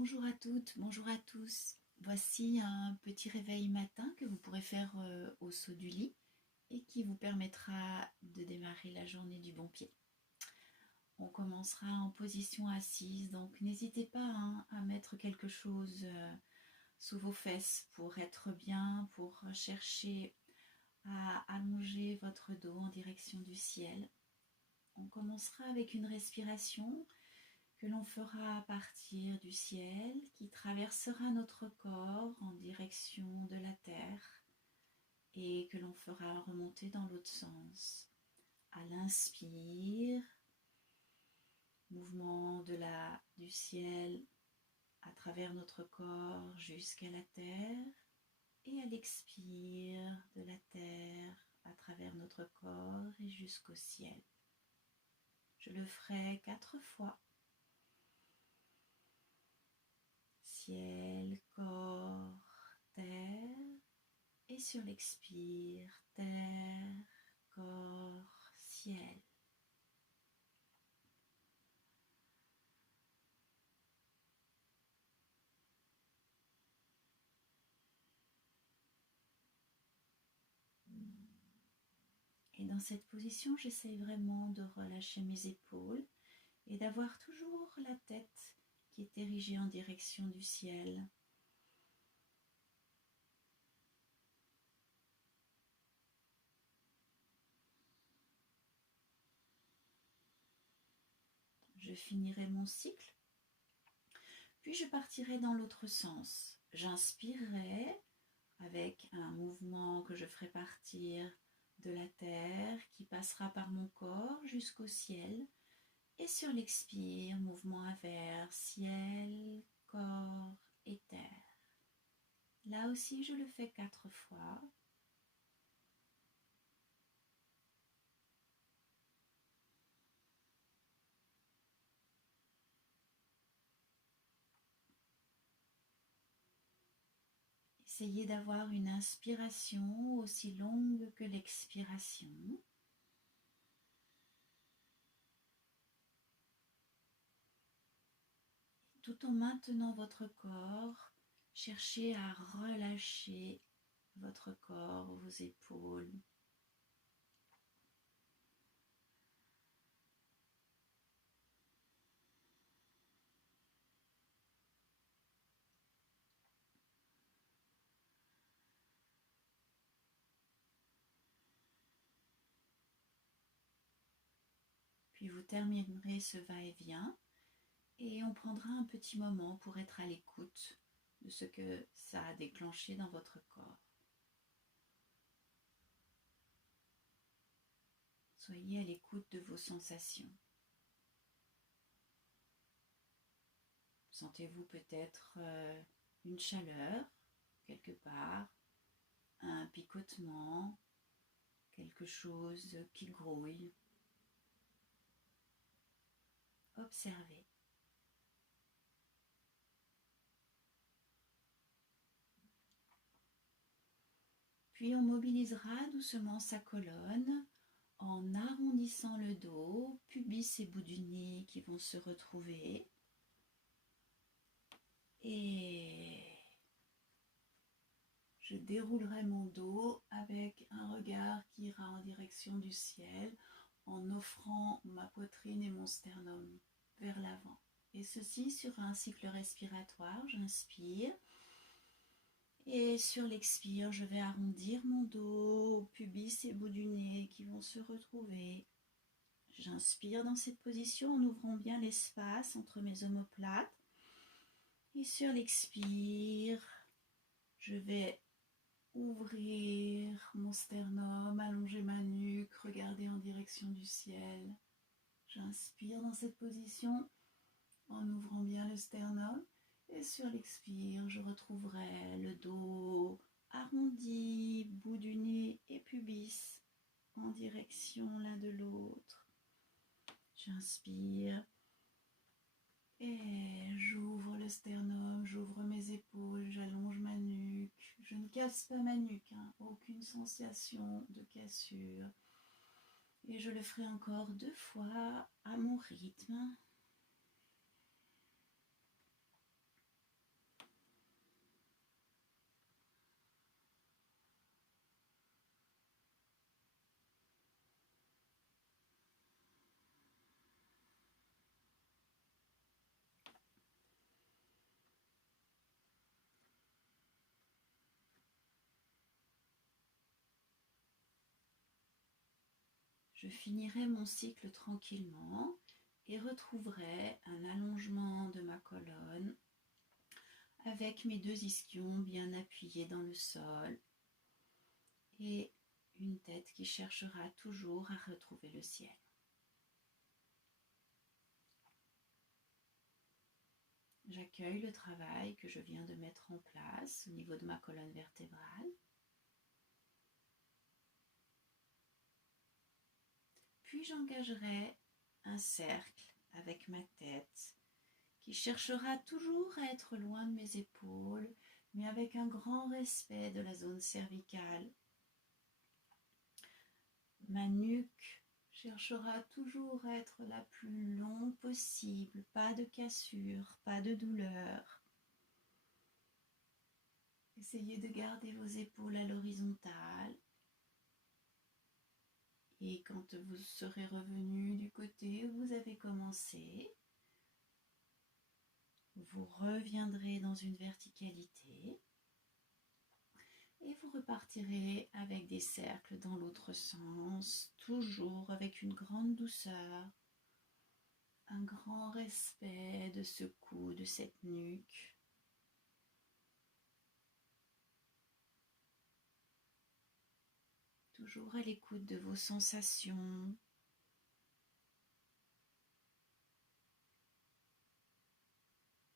Bonjour à toutes, bonjour à tous. Voici un petit réveil matin que vous pourrez faire au saut du lit et qui vous permettra de démarrer la journée du bon pied. On commencera en position assise, donc n'hésitez pas à mettre quelque chose sous vos fesses pour être bien, pour chercher à allonger votre dos en direction du ciel. On commencera avec une respiration que l'on fera à partir du ciel, qui traversera notre corps en direction de la terre et que l'on fera remonter dans l'autre sens. À l'inspire, mouvement du ciel à travers notre corps jusqu'à la terre, et à l'expire de la terre à travers notre corps et jusqu'au ciel. Je le ferai 4 fois. Ciel, corps, terre, et sur l'expire, terre, corps, ciel. Et dans cette position, j'essaye vraiment de relâcher mes épaules et d'avoir toujours la tête qui est érigée en direction du ciel. Je finirai mon cycle, puis je partirai dans l'autre sens. J'inspirerai avec un mouvement que je ferai partir de la terre qui passera par mon corps jusqu'au ciel, et sur l'expire, mouvement inverse, ciel, corps et terre. Là aussi, je le fais 4 fois. Essayez d'avoir une inspiration aussi longue que l'expiration. Tout en maintenant votre corps, cherchez à relâcher votre corps, vos épaules. Puis vous terminerez ce va-et-vient et on prendra un petit moment pour être à l'écoute de ce que ça a déclenché dans votre corps. Soyez à l'écoute de vos sensations. Sentez-vous peut-être une chaleur quelque part, un picotement, quelque chose qui grouille. Observez. Puis on mobilisera doucement sa colonne en arrondissant le dos, pubis et bout du nez qui vont se retrouver. Et je déroulerai mon dos avec un regard qui ira en direction du ciel en offrant ma poitrine et mon sternum vers l'avant. Et ceci sur un cycle respiratoire. J'inspire. Et sur l'expire, je vais arrondir mon dos, pubis et bout du nez qui vont se retrouver. J'inspire dans cette position en ouvrant bien l'espace entre mes omoplates. Et sur l'expire, je vais ouvrir mon sternum, allonger ma nuque, regarder en direction du ciel. J'inspire dans cette position en ouvrant bien le sternum. Et sur l'expire, je retrouverai le dos arrondi, bout du nez et pubis en direction l'un de l'autre. J'inspire et j'ouvre le sternum, j'ouvre mes épaules, j'allonge ma nuque. Je ne casse pas ma nuque, aucune sensation de cassure. Et je le ferai encore 2 fois à mon rythme. je finirai mon cycle tranquillement et retrouverai un allongement de ma colonne avec mes deux ischions bien appuyés dans le sol et une tête qui cherchera toujours à retrouver le ciel. J'accueille le travail que je viens de mettre en place au niveau de ma colonne vertébrale. Puis j'engagerai un cercle avec ma tête qui cherchera toujours à être loin de mes épaules, mais avec un grand respect de la zone cervicale. Ma nuque cherchera toujours à être la plus longue possible, pas de cassure, pas de douleur. Essayez de garder vos épaules à l'horizontale. Et quand vous serez revenu du côté où vous avez commencé, vous reviendrez dans une verticalité et vous repartirez avec des cercles dans l'autre sens, toujours avec une grande douceur, un grand respect de ce cou, de cette nuque. Toujours à l'écoute de vos sensations.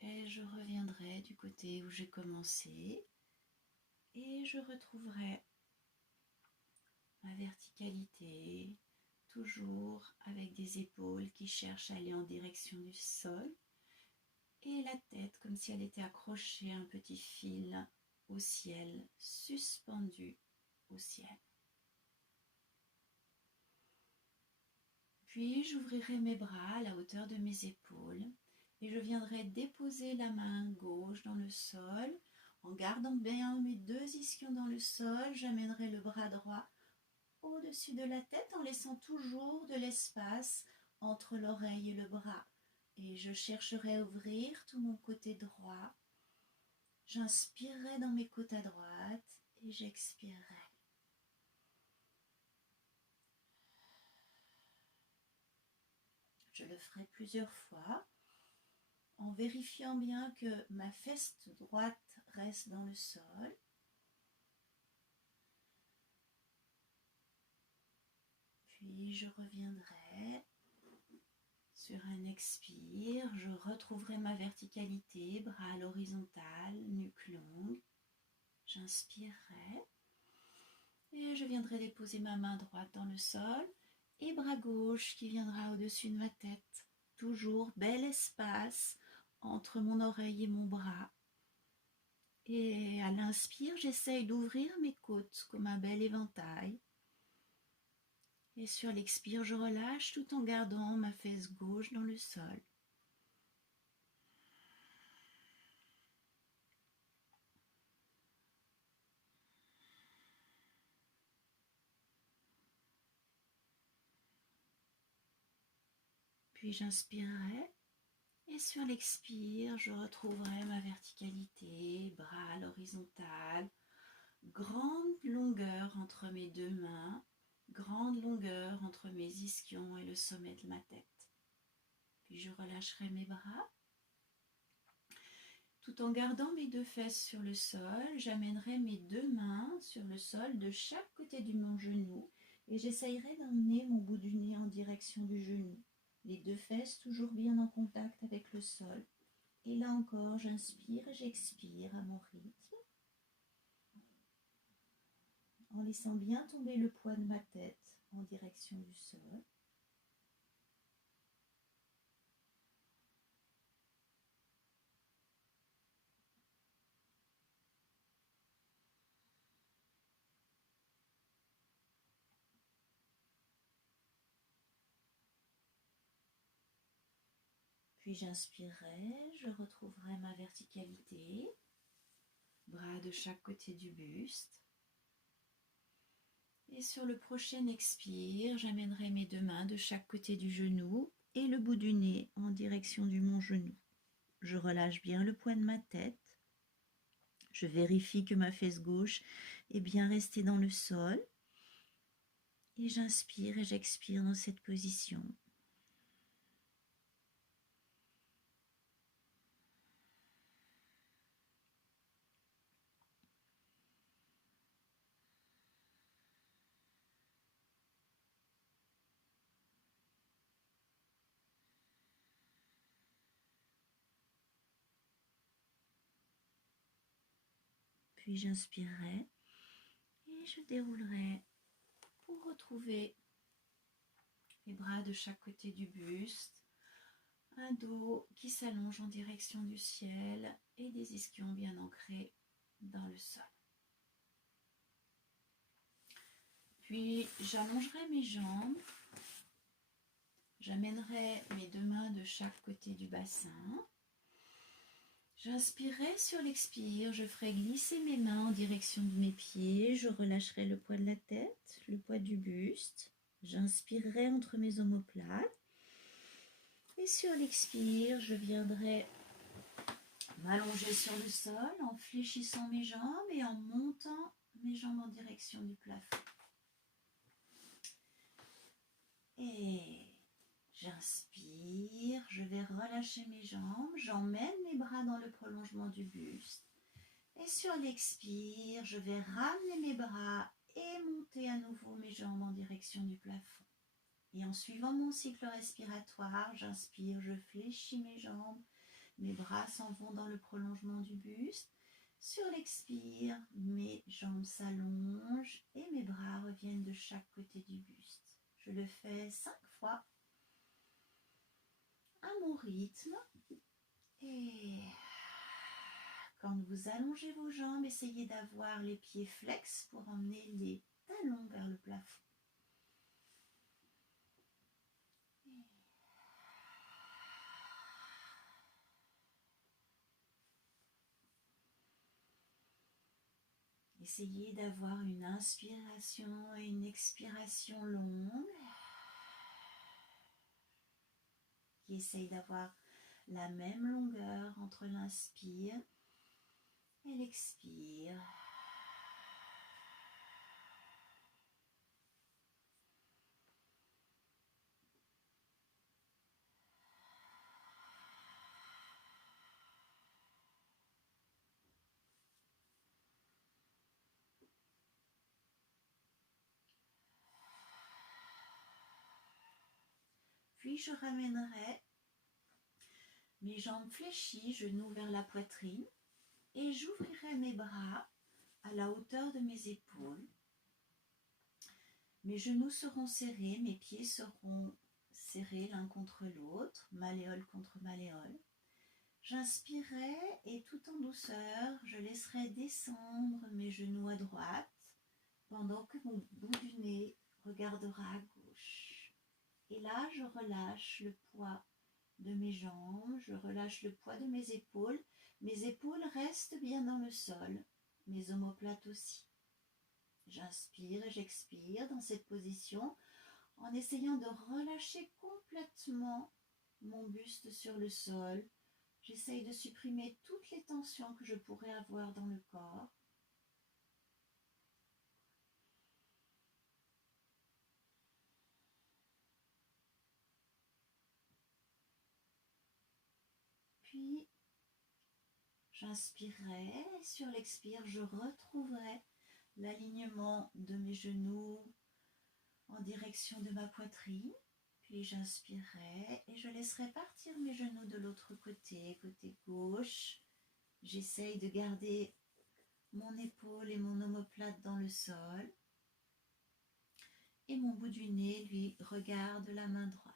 Et je reviendrai du côté où j'ai commencé et je retrouverai ma verticalité, toujours avec des épaules qui cherchent à aller en direction du sol et la tête comme si elle était accrochée à un petit fil au ciel, suspendu au ciel. Puis j'ouvrirai mes bras à la hauteur de mes épaules et je viendrai déposer la main gauche dans le sol. En gardant bien mes deux ischions dans le sol, j'amènerai le bras droit au-dessus de la tête en laissant toujours de l'espace entre l'oreille et le bras. Et je chercherai à ouvrir tout mon côté droit. J'inspirerai dans mes côtes à droite et j'expirerai. Je le ferai plusieurs fois en vérifiant bien que ma fesse droite reste dans le sol. Puis je reviendrai sur un expire, je retrouverai ma verticalité, bras à l'horizontale, nuque longue. J'inspirerai et je viendrai déposer ma main droite dans le sol et bras gauche qui viendra au-dessus de ma tête. Toujours bel espace entre mon oreille et mon bras. Et à l'inspire, j'essaye d'ouvrir mes côtes comme un bel éventail. Et sur l'expire, je relâche tout en gardant ma fesse gauche dans le sol. Puis j'inspirerai et sur l'expire, je retrouverai ma verticalité, bras à l'horizontale, grande longueur entre mes deux mains, grande longueur entre mes ischions et le sommet de ma tête. Puis je relâcherai mes bras. Tout en gardant mes deux fesses sur le sol, j'amènerai mes deux mains sur le sol de chaque côté de mon genou et j'essayerai d'emmener mon bout du nez en direction du genou. Les deux fesses toujours bien en contact avec le sol. Et là encore, j'inspire et j'expire à mon rythme, en laissant bien tomber le poids de ma tête en direction du sol. Puis j'inspirerai, je retrouverai ma verticalité, bras de chaque côté du buste. Et sur le prochain expire, j'amènerai mes deux mains de chaque côté du genou et le bout du nez en direction du mon genou. Je relâche bien le poids de ma tête. Je vérifie que ma fesse gauche est bien restée dans le sol. Et j'inspire et j'expire dans cette position. Puis j'inspirerai et je déroulerai pour retrouver les bras de chaque côté du buste, un dos qui s'allonge en direction du ciel et des ischions bien ancrés dans le sol. Puis j'allongerai mes jambes, j'amènerai mes deux mains de chaque côté du bassin. J'inspirerai sur l'expire, je ferai glisser mes mains en direction de mes pieds, je relâcherai le poids de la tête, le poids du buste. J'inspirerai entre mes omoplates. Et sur l'expire, je viendrai m'allonger sur le sol en fléchissant mes jambes et en montant mes jambes en direction du plafond. Et j'inspire, je vais relâcher mes jambes, j'emmène mes bras dans le prolongement du buste. Et sur l'expire, je vais ramener mes bras et monter à nouveau mes jambes en direction du plafond. Et en suivant mon cycle respiratoire, j'inspire, je fléchis mes jambes, mes bras s'en vont dans le prolongement du buste. Sur l'expire, mes jambes s'allongent et mes bras reviennent de chaque côté du buste. Je le fais 5 fois à mon rythme. Et quand vous allongez vos jambes, essayez d'avoir les pieds flex pour emmener les talons vers le plafond. Essayez d'avoir une inspiration et une expiration longue qui essaye d'avoir la même longueur entre l'inspire et l'expire. Puis je ramènerai mes jambes fléchies, genoux vers la poitrine, et j'ouvrirai mes bras à la hauteur de mes épaules. Mes genoux seront serrés, mes pieds seront serrés l'un contre l'autre, malléole contre malléole. J'inspirerai et tout en douceur, je laisserai descendre mes genoux à droite pendant que mon bout du nez regardera à gauche. Et là, je relâche le poids de mes jambes, je relâche le poids de mes épaules restent bien dans le sol, mes omoplates aussi. J'inspire et j'expire dans cette position en essayant de relâcher complètement mon buste sur le sol. J'essaye de supprimer toutes les tensions que je pourrais avoir dans le corps. Puis, j'inspirerai et sur l'expire, je retrouverai l'alignement de mes genoux en direction de ma poitrine. Puis j'inspirerai et je laisserai partir mes genoux de l'autre côté, côté gauche. J'essaye de garder mon épaule et mon omoplate dans le sol. Et mon bout du nez, lui, regarde la main droite.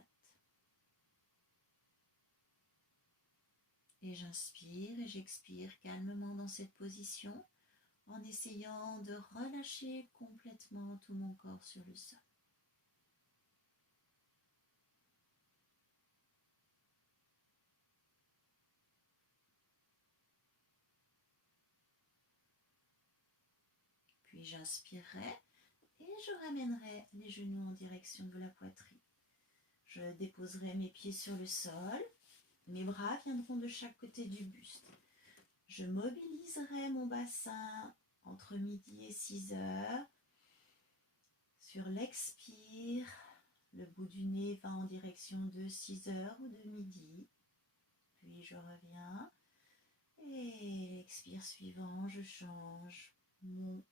Et j'inspire et j'expire calmement dans cette position en essayant de relâcher complètement tout mon corps sur le sol. Puis j'inspirerai et je ramènerai les genoux en direction de la poitrine. Je déposerai mes pieds sur le sol, mes bras viendront de chaque côté du buste. Je mobiliserai mon bassin entre midi et 6 heures Sur l'expire, le bout du nez va en direction de 6 heures ou de midi. Puis je reviens. Et l'expire suivant, je change. Mon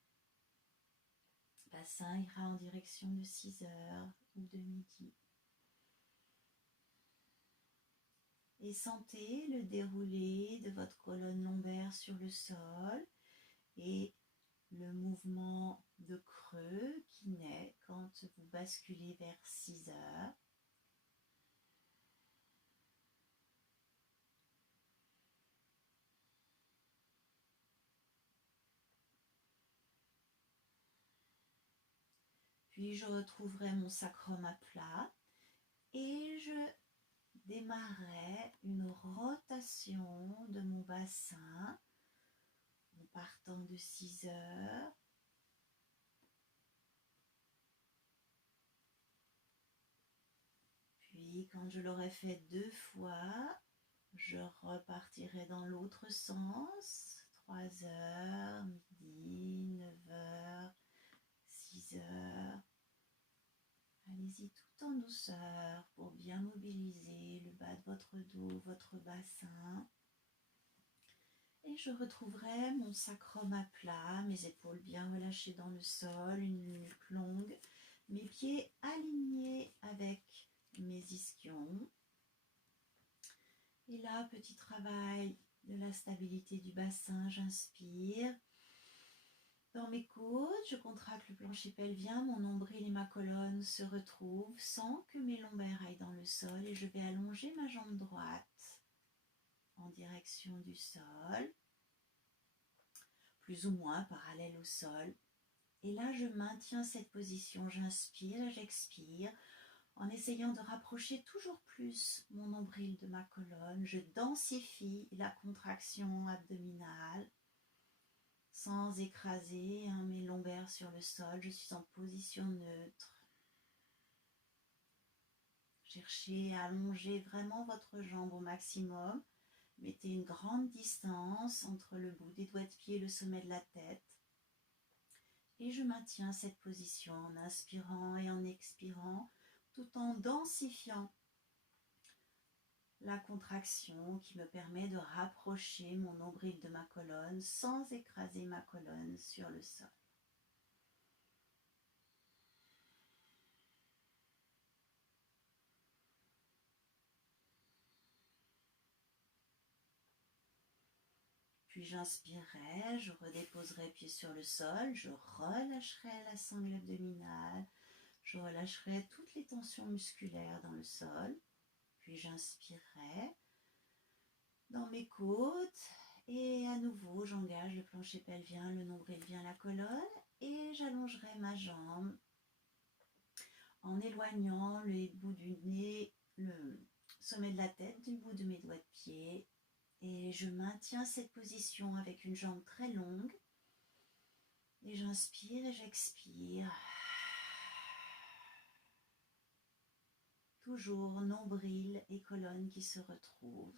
bassin ira en direction de 6 heures ou de midi. Et sentez le déroulé de votre colonne lombaire sur le sol et le mouvement de creux qui naît quand vous basculez vers 6 heures. Puis je retrouverai mon sacrum à plat et je démarrerai une rotation de mon bassin en partant de 6 heures. Puis quand je l'aurai fait 2 fois, je repartirai dans l'autre sens. 3 heures, midi, 9 heures, 6 heures. Allez-y tout en douceur pour bien mobiliser le bas de votre dos, votre bassin. Et je retrouverai mon sacrum à plat, mes épaules bien relâchées dans le sol, une nuque longue, mes pieds alignés avec mes ischions. Et là, petit travail de la stabilité du bassin, j'inspire. Dans mes côtes, je contracte le plancher pelvien, mon nombril et ma colonne se retrouvent sans que mes lombaires aillent dans le sol et je vais allonger ma jambe droite en direction du sol, plus ou moins parallèle au sol. Et là, je maintiens cette position, j'inspire et j'expire en essayant de rapprocher toujours plus mon nombril de ma colonne. Je densifie la contraction abdominale sans écraser mes lombaires sur le sol. Je suis en position neutre. Cherchez à allonger vraiment votre jambe au maximum. Mettez une grande distance entre le bout des doigts de pied et le sommet de la tête. Et je maintiens cette position en inspirant et en expirant, tout en densifiant la contraction qui me permet de rapprocher mon nombril de ma colonne sans écraser ma colonne sur le sol. Puis j'inspirerai, je redéposerai pied sur le sol, je relâcherai la sangle abdominale, je relâcherai toutes les tensions musculaires dans le sol. Puis j'inspirerai dans mes côtes et à nouveau j'engage le plancher pelvien, le nombril vient la colonne et j'allongerai ma jambe en éloignant le bout du nez, le sommet de la tête du bout de mes doigts de pied. Et je maintiens cette position avec une jambe très longue. Et j'inspire et j'expire. Toujours nombril et colonne qui se retrouvent.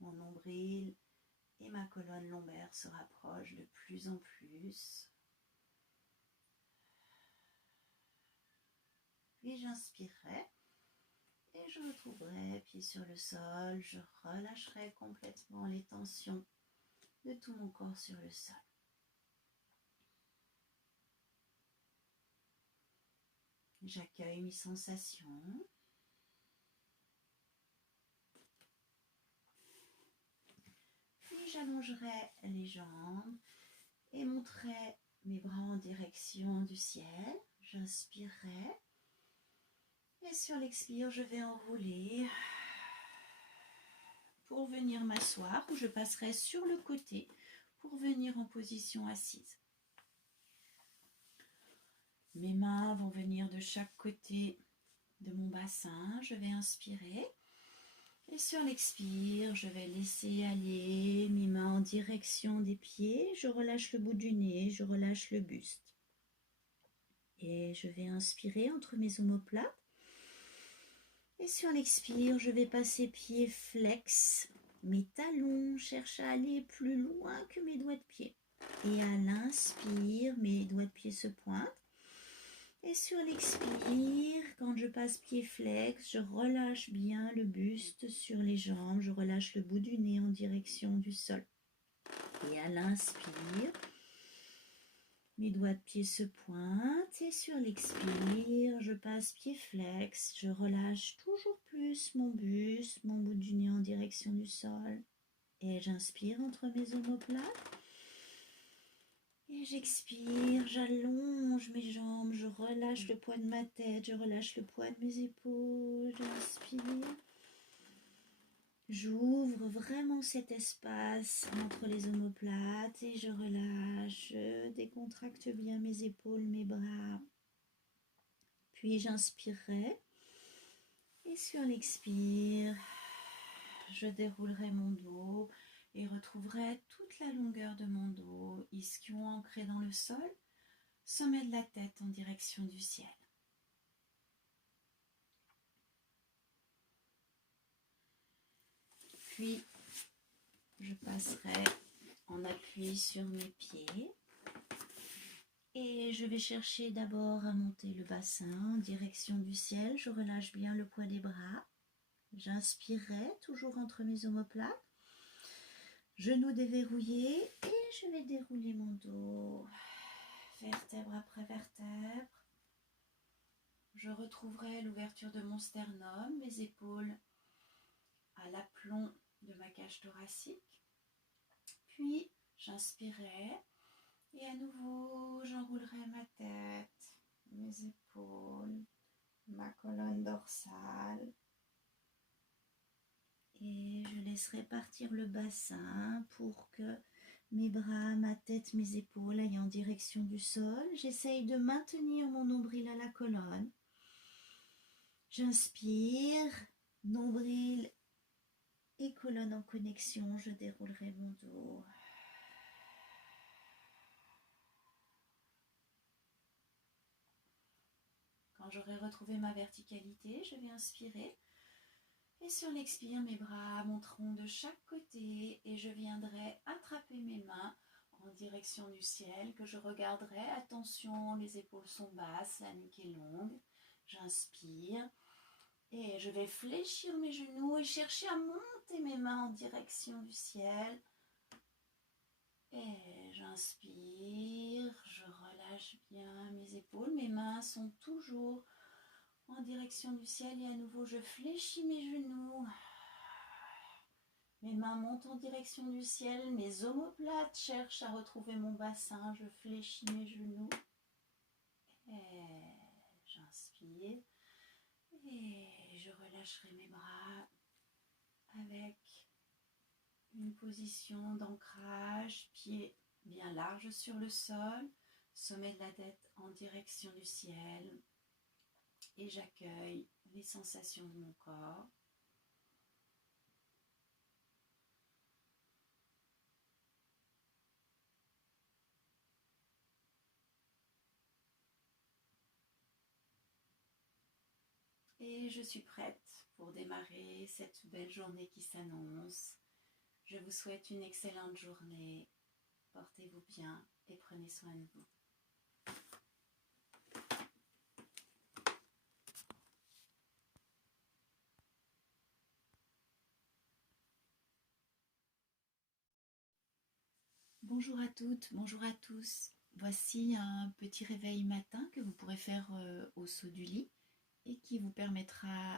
Mon nombril et ma colonne lombaire se rapprochent de plus en plus. Puis j'inspirerai et je retrouverai pied sur le sol. Je relâcherai complètement les tensions de tout mon corps sur le sol. J'accueille mes sensations. Puis j'allongerai les jambes et monterai mes bras en direction du ciel. J'inspirerai. Et sur l'expire, je vais enrouler pour venir m'asseoir ou je passerai sur le côté pour venir en position assise. Mes mains vont venir de chaque côté de mon bassin. Je vais inspirer Et sur l'expire, je vais laisser aller mes mains en direction des pieds. Je relâche le bout du nez, je relâche le buste. Et je vais inspirer entre mes omoplates. Et sur l'expire, je vais passer pied flex. Mes talons cherchent à aller plus loin que mes doigts de pied. Et à l'inspire, mes doigts de pied se pointent. Et sur l'expire, quand je passe pied flex, je relâche bien le buste sur les jambes. Je relâche le bout du nez en direction du sol. Et à l'inspire, mes doigts de pied se pointent. Et sur l'expire, je passe pied flex. Je relâche toujours plus mon buste, mon bout du nez en direction du sol. Et j'inspire entre mes omoplates. Et j'expire, j'allonge mes jambes, je relâche le poids de ma tête, je relâche le poids de mes épaules, j'inspire. J'ouvre vraiment cet espace entre les omoplates et je relâche, je décontracte bien mes épaules, mes bras. Puis j'inspirerai et sur l'expire, je déroulerai mon dos et retrouverai toute la longueur de mon dos, ischio ancré dans le sol, sommet de la tête en direction du ciel. Puis, je passerai en appui sur mes pieds et je vais chercher d'abord à monter le bassin en direction du ciel. Je relâche bien le poids des bras. J'inspirerai toujours entre mes omoplates. Genoux déverrouillés et je vais dérouler mon dos, vertèbre après vertèbre. Je retrouverai l'ouverture de mon sternum, mes épaules à l'aplomb de ma cage thoracique. Puis j'inspirerai et à nouveau j'enroulerai ma tête, mes épaules, ma colonne dorsale. Et je laisserai partir le bassin pour que mes bras, ma tête, mes épaules aillent en direction du sol. J'essaye de maintenir mon nombril à la colonne. J'inspire, nombril et colonne en connexion. Je déroulerai mon dos. Quand j'aurai retrouvé ma verticalité, je vais inspirer. Et sur l'expire, mes bras monteront de chaque côté et je viendrai attraper mes mains en direction du ciel que je regarderai. Attention, les épaules sont basses, la nuque est longue. J'inspire et je vais fléchir mes genoux et chercher à monter mes mains en direction du ciel. Et j'inspire, je relâche bien mes épaules. Mes mains sont toujours en direction du ciel et à nouveau je fléchis mes genoux. Mes mains montent en direction du ciel, mes omoplates cherchent à retrouver mon bassin, je fléchis mes genoux. Et j'inspire et je relâcherai mes bras avec une position d'ancrage, pieds bien larges sur le sol, sommet de la tête en direction du ciel. Et j'accueille les sensations de mon corps. Et je suis prête pour démarrer cette belle journée qui s'annonce. Je vous souhaite une excellente journée. Portez-vous bien et prenez soin de vous. Bonjour à toutes, bonjour à tous. Voici un petit réveil matin que vous pourrez faire au saut du lit et qui vous permettra